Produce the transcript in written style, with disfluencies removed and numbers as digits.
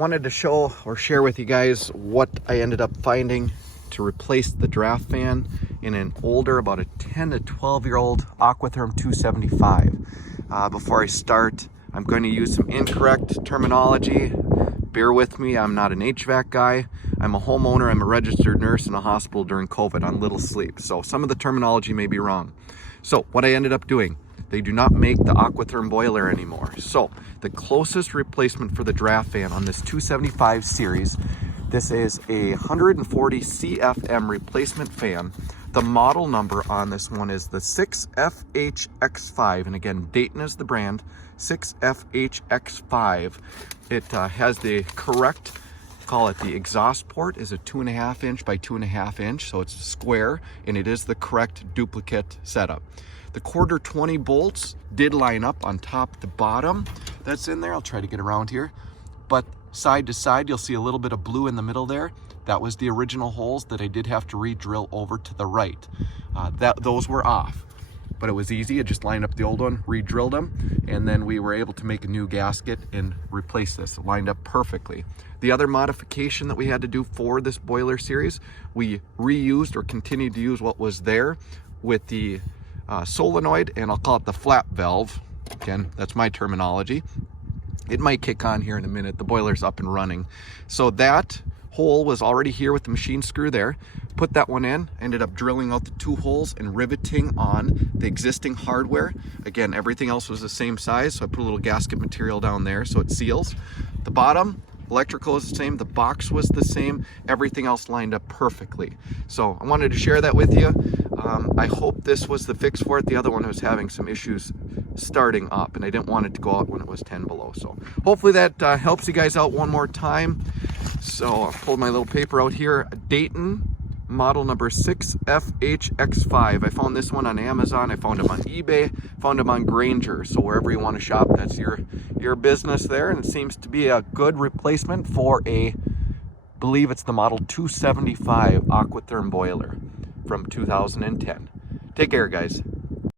wanted to show or share with you guys what I ended up finding to replace the draft fan in an older, about a 10 to 12 year old Aqua-therm 275. Before I start, I'm going to use some incorrect terminology. Bear with me, I'm not an HVAC guy. I'm a homeowner, I'm a registered nurse in a hospital during COVID on little sleep. So some of the terminology may be wrong. So what I ended up doing, they do not make the Aqua-therm boiler anymore. So the closest replacement for the draft fan on this 275 series, this is a 140 CFM replacement fan. The model number on this one is the 6FHX5, and again, Dayton is the brand, 6FHX5. It has the correct, call it the exhaust port, is a 2.5 inch by 2.5 inch, so it's square, and it is the correct duplicate setup. The quarter 20 bolts did line up on top to bottom. That's in there. I'll try to get around here. But side to side, you'll see a little bit of blue in the middle there. That was the original holes that I did have to re-drill over to the right. Those were off, but it was easy. I just lined up the old one, re-drilled them, and then we were able to make a new gasket and replace this. It lined up perfectly. The other modification that we had to do for this boiler series, we reused or continued to use what was there with the solenoid, and I'll call it the flap valve. Again, that's my terminology. It might kick on here in a minute. The boiler's up and running. So that hole was already here with the machine screw there. Put that one in, ended up drilling out the two holes and riveting on the existing hardware. Again, everything else was the same size, so I put a little gasket material down there so it seals. The bottom, electrical is the same, the box was the same, everything else lined up perfectly. So I wanted to share that with you. I hope this was the fix for it. The other one was having some issues starting up, and I didn't want it to go out when it was 10 below. So hopefully that helps you guys out one more time. So I'll pull my little paper out here. Dayton, model number 6FHX5. I found this one on Amazon. I found them on eBay, found them on Granger. So wherever you want to shop, that's your business there. And it seems to be a good replacement for I believe it's the model 275 Aqua-therm boiler from 2010. Take care, guys.